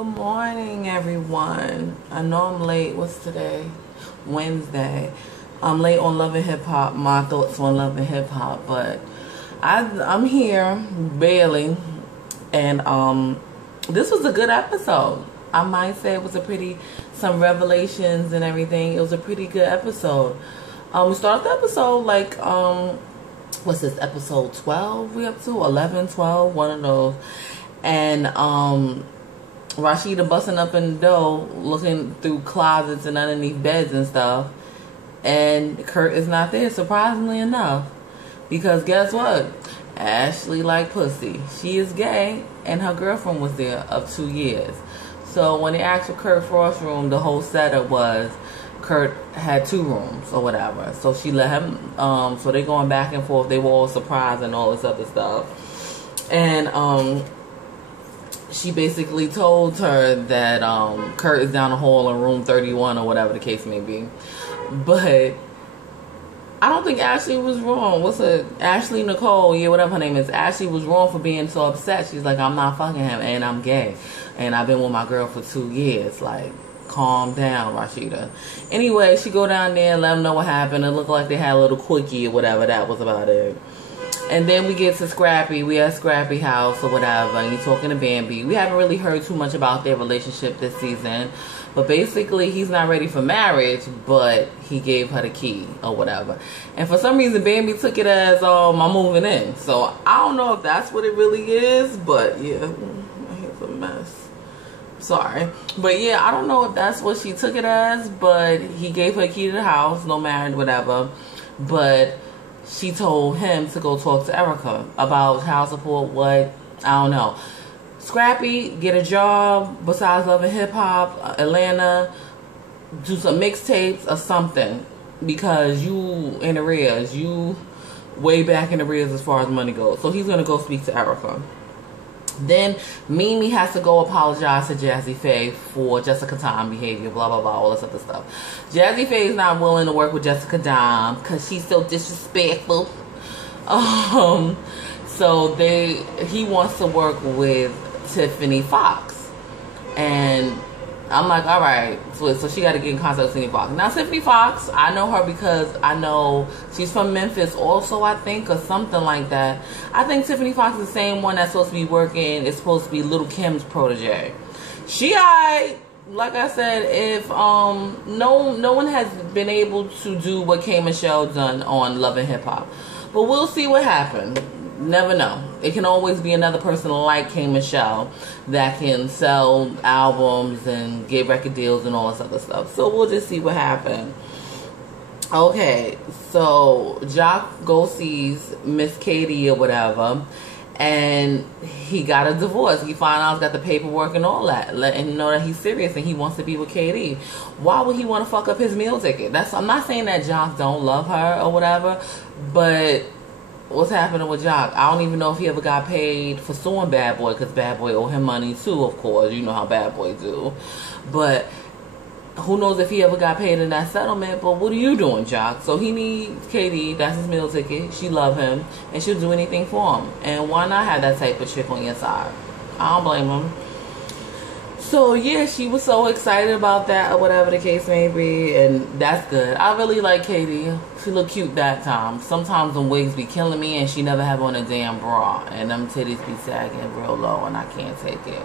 Good morning, everyone. I know I'm late. What's today? Wednesday. I'm late on Love and Hip Hop. My thoughts on Love and Hip Hop, but I'm here barely, and this was a good episode. I might say it was some revelations and everything. It was a pretty good episode. We started the episode like what's this, episode 12 we up to? 11, 12, one of those. And Rashida busting up in the door, looking through closets and underneath beds and stuff. And Kurt is not there, surprisingly enough. Because guess what? Ashley like pussy. She is gay, and her girlfriend was there of 2 years. So when they asked for Kurt Frost's room, the whole setup was Kurt had 2 rooms or whatever. So she let him, so they going back and forth. They were all surprised and all this other stuff. And she basically told her that Kurt is down the hall in room 31 or whatever the case may be. But I don't think Ashley was wrong. Ashley Nicole, yeah, whatever her name is. Ashley was wrong for being so upset. She's like, I'm not fucking him, and I'm gay. And I've been with my girl for 2 years. Like, calm down, Rashida. Anyway, she go down there and let them know what happened. It looked like they had a little quickie or whatever. That was about it. And then we get to Scrappy. We at Scrappy house or whatever. And he's talking to Bambi. We haven't really heard too much about their relationship this season. But basically, he's not ready for marriage, but he gave her the key or whatever. And for some reason, Bambi took it as, I'm moving in. So I don't know if that's what it really is. But yeah, my hair's a mess. Sorry. But yeah, I don't know if that's what she took it as. But he gave her a key to the house, no marriage, whatever. But she told him to go talk to Erica about child support, what, I don't know. Scrappy, get a job besides Love and Hip Hop, Atlanta, do some mixtapes or something. Because you in arrears, you way back in arrears as far as money goes. So he's going to go speak to Erica. Then Mimi has to go apologize to Jazzy Faye for Jessica Dime behavior, blah, blah, blah, all this other stuff. Jazzy Faye is not willing to work with Jessica Dime because she's so disrespectful. So he wants to work with Tiffany Foxx. And I'm like, all right. So she got to get in contact with Tiffany Foxx. Now, Tiffany Foxx, I know her because I know she's from Memphis also, I think, or something like that. I think Tiffany Foxx is the same one that's supposed to be working. It's supposed to be Little Kim's protege. Like I said, if no one has been able to do what K Michelle done on Love and Hip Hop. But we'll see what happens. Never know. It can always be another person like K Michelle that can sell albums and get record deals and all this other stuff. So we'll just see what happens. Okay, so Jock goes sees Miss Katie or whatever, and he got a divorce. He finally out got the paperwork and all that, letting him know that he's serious and he wants to be with Katie. Why would he want to fuck up his meal ticket? I'm not saying that Jock don't love her or whatever, but what's happening with Jock? I don't even know if he ever got paid for suing Bad Boy, because Bad Boy owe him money too, of course. You know how Bad Boy do. But who knows if he ever got paid in that settlement. But what are you doing, Jock? So he needs Katie. That's his meal ticket. She love him, and she'll do anything for him. And why not have that type of chick on your side? I don't blame him. So yeah, she was so excited about that or whatever the case may be, and that's good. I really like Katie. She look cute that time. Sometimes them wigs be killing me, and she never have on a damn bra, and them titties be sagging real low, and I can't take it.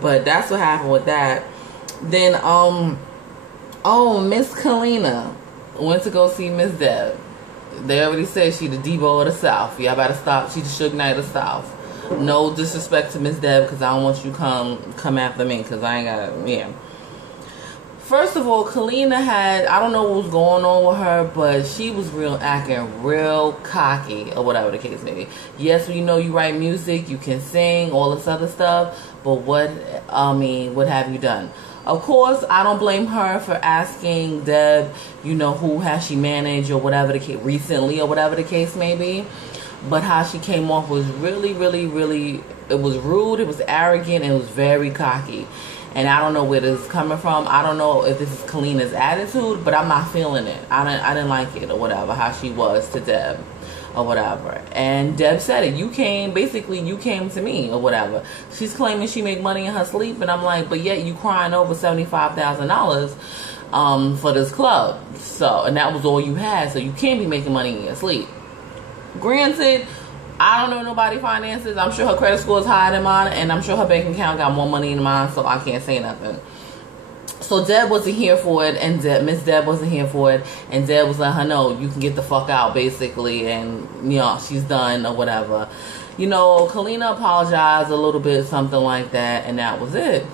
But that's what happened with that. Then Miss Kalina went to go see Miss Deb. They already said she the Debo of the South. Y'all better stop. She the Suge Knight of the South. No disrespect to Miss Deb, because I don't want you come after me, because I ain't got, yeah. First of all, Kalina I don't know what was going on with her, but she was acting real cocky, or whatever the case may be. Yes, we know you write music, you can sing, all this other stuff, but what have you done? Of course, I don't blame her for asking Deb, who has she managed, or whatever the case, recently, or whatever the case may be. But how she came off was really, really, really, it was rude, it was arrogant, and it was very cocky. And I don't know where this is coming from. I don't know if this is Kalina's attitude, but I'm not feeling it. I didn't like it or whatever, how she was to Deb. or whatever. And Deb said it. You came to me or whatever. She's claiming she make money in her sleep, and I'm like, but yet you crying over $75,000 for this club. So, and that was all you had. So you can't be making money in your sleep. Granted, I don't know nobody finances. I'm sure her credit score is higher than mine, and I'm sure her bank account got more money than mine, so I can't say nothing. So Deb wasn't here for it, and Miss Deb wasn't here for it, and Deb was letting her know, you can get the fuck out, basically, and, you know, she's done or whatever. You know, Kalina apologized a little bit, something like that, and that was it.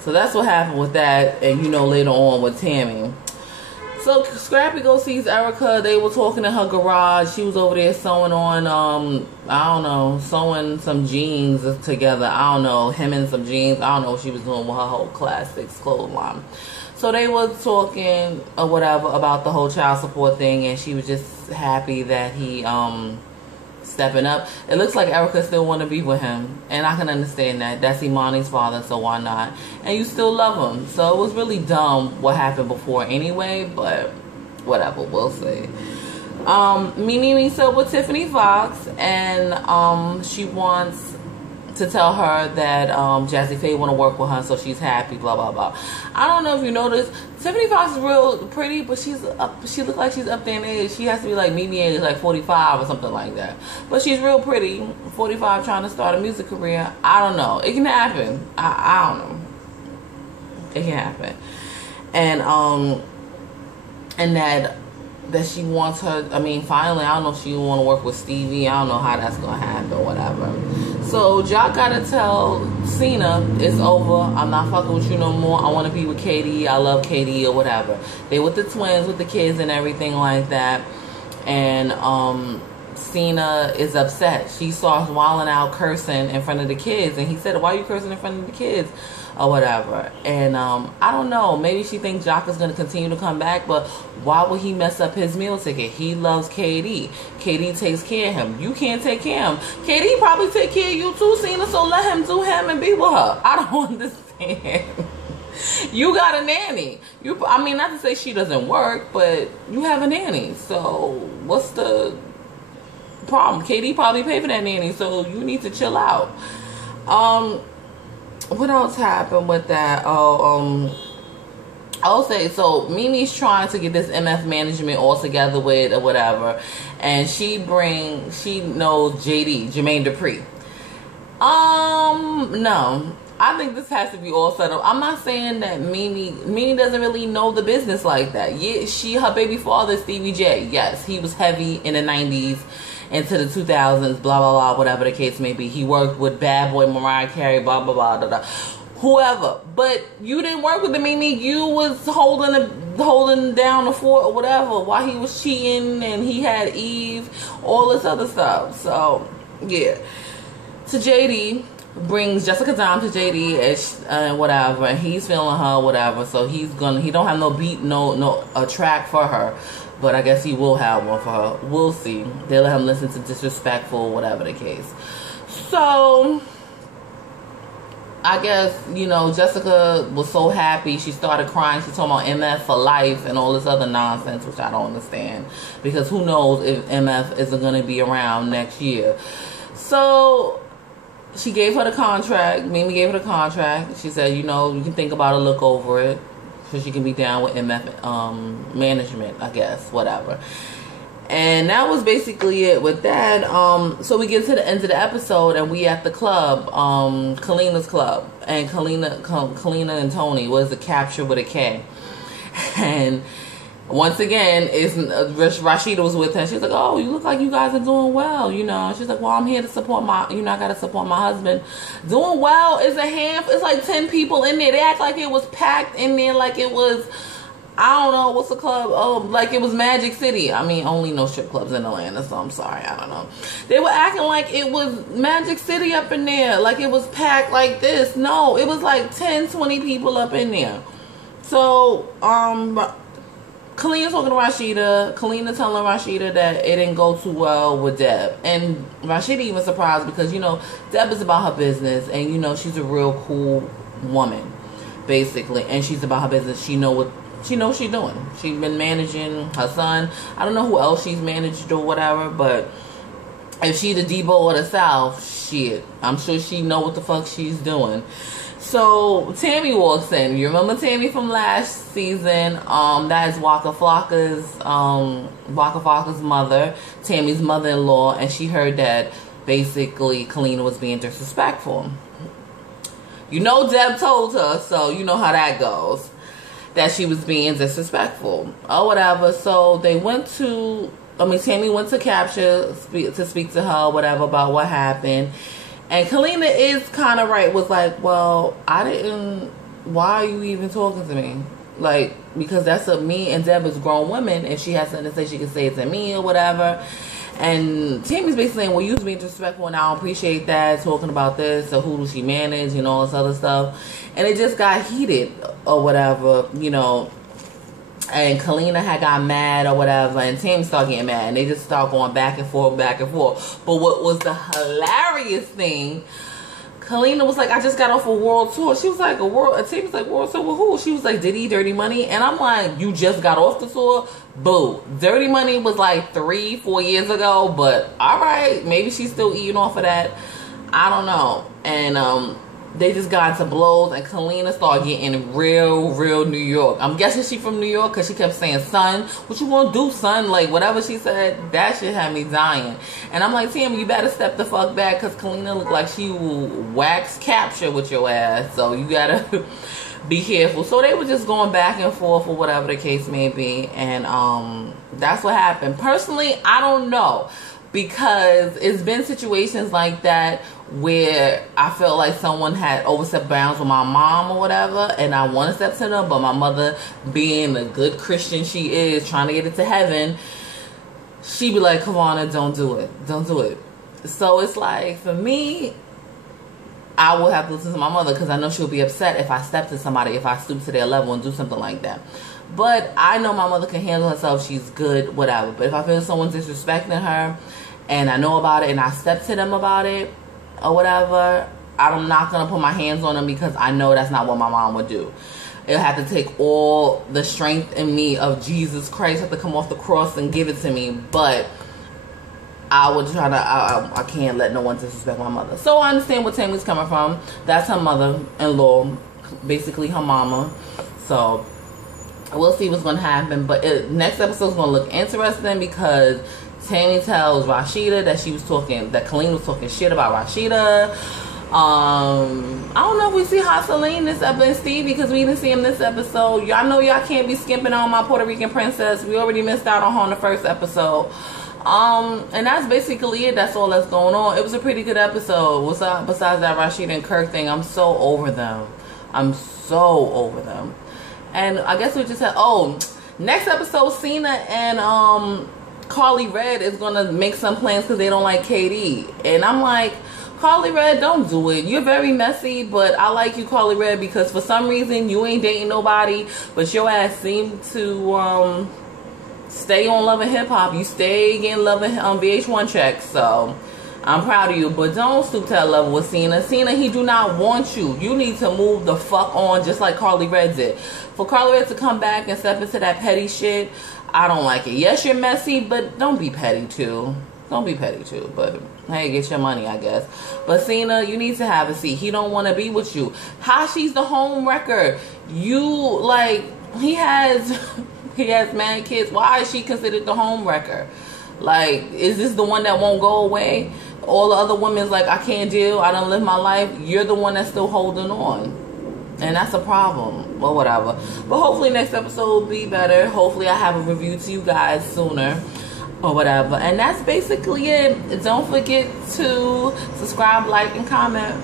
So that's what happened with that, and, you know, later on with Tammy. So Scrappy goes sees Erica. They were talking in her garage. She was over there sewing on, I don't know, sewing some jeans together. I don't know, hemming some jeans. I don't know what she was doing with her whole classics clothing line. So they were talking or whatever about the whole child support thing, and she was just happy that he stepping up. It looks like Erica still want to be with him, and I can understand that. That's Imani's father, so why not? And you still love him. So it was really dumb what happened before anyway, but whatever, we'll see. Mimi meets up with Tiffany Foxx, and she wants to tell her that Jazzy Faye want to work with her, so she's happy, blah, blah, blah. I don't know if you noticed, Tiffany Foxx is real pretty, but she looks like she's up there in age. She has to be like Mimi age, like 45 or something like that. But she's real pretty, 45, trying to start a music career. I don't know. It can happen. I don't know. It can happen. And that she wants her, I mean, finally, I don't know if she want to work with Stevie. I don't know how that's going to happen or whatever. So, y'all got to tell Cena it's over. I'm not fucking with you no more. I want to be with Katie. I love Katie or whatever. They with the twins, with the kids and everything like that. And Cena is upset. She starts wilding out, cursing in front of the kids. And he said, why are you cursing in front of the kids? Or whatever. And I don't know, maybe she thinks Jock is going to continue to come back, but why would he mess up his meal ticket? He loves KD. KD takes care of him. You can't take care of him. KD probably take care of you too, Cena, so let him do him and be with her. I don't understand. You got a nanny. I mean, not to say she doesn't work, but you have a nanny. So what's the problem? KD probably paid for that nanny, so you need to chill out. What else happened with that? I'll say, so Mimi's trying to get this MF management all together with or whatever, and she knows JD, Jermaine Dupri. No. I think this has to be all settled. I'm not saying that Mimi doesn't really know the business like that. Yeah, her baby father, Stevie J, yes, he was heavy in the 90s. Into the 2000s, blah, blah, blah, whatever the case may be. He worked with Bad Boy, Mariah Carey, blah, blah, blah, blah, blah. Whoever. But you didn't work with the Mimi. You was holding down the fort or whatever while he was cheating and he had Eve, all this other stuff. So, yeah. So JD brings Jessica Dime to JD and whatever, and he's feeling her, whatever. So he don't have no beat, a track for her. But I guess he will have one for her. We'll see. They'll let him listen to Disrespectful, whatever the case. So, I guess, Jessica was so happy. She started crying. She's talking about MF for life and all this other nonsense, which I don't understand. Because who knows if MF isn't going to be around next year. So, she gave her the contract. Mimi gave her the contract. She said, you can think about it, look over it. So she can be down with MF management, I guess, whatever. And that was basically it with that. So we get to the end of the episode, and we at the club, Kalina's club. And Kalina and Tony was a capture with a K. And once again, Rashida was with her. She's like, oh, you look like you guys are doing well, She's like, well, I'm here to support I got to support my husband. Doing well is it's like 10 people in there. They act like it was packed in there, like it was, I don't know, what's the club? Oh, like it was Magic City. I mean, only no strip clubs in Atlanta, so I'm sorry, I don't know. They were acting like it was Magic City up in there, like it was packed like this. No, it was like 10, 20 people up in there. So, Kalina talking to Rashida. Kalina telling Rashida that it didn't go too well with Deb. And Rashida even surprised because, Deb is about her business. And, she's a real cool woman, basically. And she's about her business. She knows she's doing. She's been managing her son. I don't know who else she's managed or whatever. But if she the Debo or the South, shit, I'm sure she know what the fuck she's doing. So Tammy walks in. You remember Tammy from last season? That is Waka Flocka's mother, Tammy's mother-in-law, and she heard that basically Kalina was being disrespectful. You know Deb told her, so you know how that goes. That she was being disrespectful or whatever. So they went to, Tammy went to capture to speak to her, whatever, about what happened. And Kalina is kind of right, was like, well, why are you even talking to me? Like, because that's me and Deb is grown women, and she has something to say, she can say it to me or whatever. And Tammy's basically saying, well, you was being disrespectful and I don't appreciate that, talking about this, or who does she manage, and all this other stuff. And it just got heated or whatever, you know. And Kalina had got mad or whatever, and Tammy started getting mad, and they just started going back and forth, back and forth. But what was the hilarious thing, Kalina was like, I just got off a world tour. She was like, Tammy's like, world tour with who? She was like, did he Dirty Money? And I'm like, you just got off the tour? Boo. Dirty Money was like 3-4 years ago, but alright, maybe she's still eating off of that. I don't know. And they just got into blows, and Kalina started getting real New York. I'm guessing she from New York because she kept saying, son, what you want to do, son? Like, whatever she said, that shit had me dying. And I'm like, Tammy, you better step the fuck back, because Kalina looked like she will wax capture with your ass. So you gotta be careful. So they were just going back and forth or whatever the case may be. And that's what happened. Personally, I don't know, because it's been situations like that where I felt like someone had overstepped bounds with my mom or whatever, and I want to step to them, but my mother, being a good Christian she is, trying to get it to heaven, she be like, come on, don't do it. Don't do it. So it's like, for me, I will have to listen to my mother, because I know she'll be upset if I step to somebody, if I stoop to their level and do something like that. But I know my mother can handle herself. She's good, whatever. But if I feel someone's disrespecting her, and I know about it, and I step to them about it, or whatever, I'm not going to put my hands on them, because I know that's not what my mom would do. It'll have to take all the strength in me of Jesus Christ have to come off the cross and give it to me. But I would try to, I can't let no one disrespect my mother. So I understand where Tammy's coming from. That's her mother-in-law, basically her mama. So we'll see what's going to happen. But next episode is going to look interesting, because Tammy tells Rashida that Kalina was talking shit about Rashida. I don't know if we see Hot Celine this episode, Stevie, because we didn't see him this episode. Y'all know y'all can't be skimping on my Puerto Rican princess. We already missed out on her in the first episode. And that's basically it. That's all that's going on. It was a pretty good episode. Besides that Rashida and Kirk thing, I'm so over them. I'm so over them. And I guess we just had, next episode, Cena and Carly Red is gonna make some plans because they don't like Katie. And I'm like, Carly Red, don't do it. You're very messy, but I like you, Carly Red, because for some reason you ain't dating nobody, but your ass seemed to stay on Love and Hip Hop. You stay getting Love and VH1 checks, so I'm proud of you. But don't stoop to that level with Cena. Cena, he do not want you. You need to move the fuck on, just like Carly Red did. For Carly Red to come back and step into that petty shit, I don't like it. Yes, you're messy, but don't be petty too. Don't be petty too. But hey, get your money, I guess. But Cena, you need to have a seat. He don't want to be with you. Hashi's the home wrecker. You, like, he has mad kids. Why is she considered the home wrecker? Like, is this the one that won't go away? All the other women's like, I can't deal. I don't live my life. You're the one that's still holding on. And that's a problem, or whatever. But hopefully next episode will be better. Hopefully I have a review to you guys sooner, or whatever. And that's basically it. Don't forget to subscribe, like, and comment.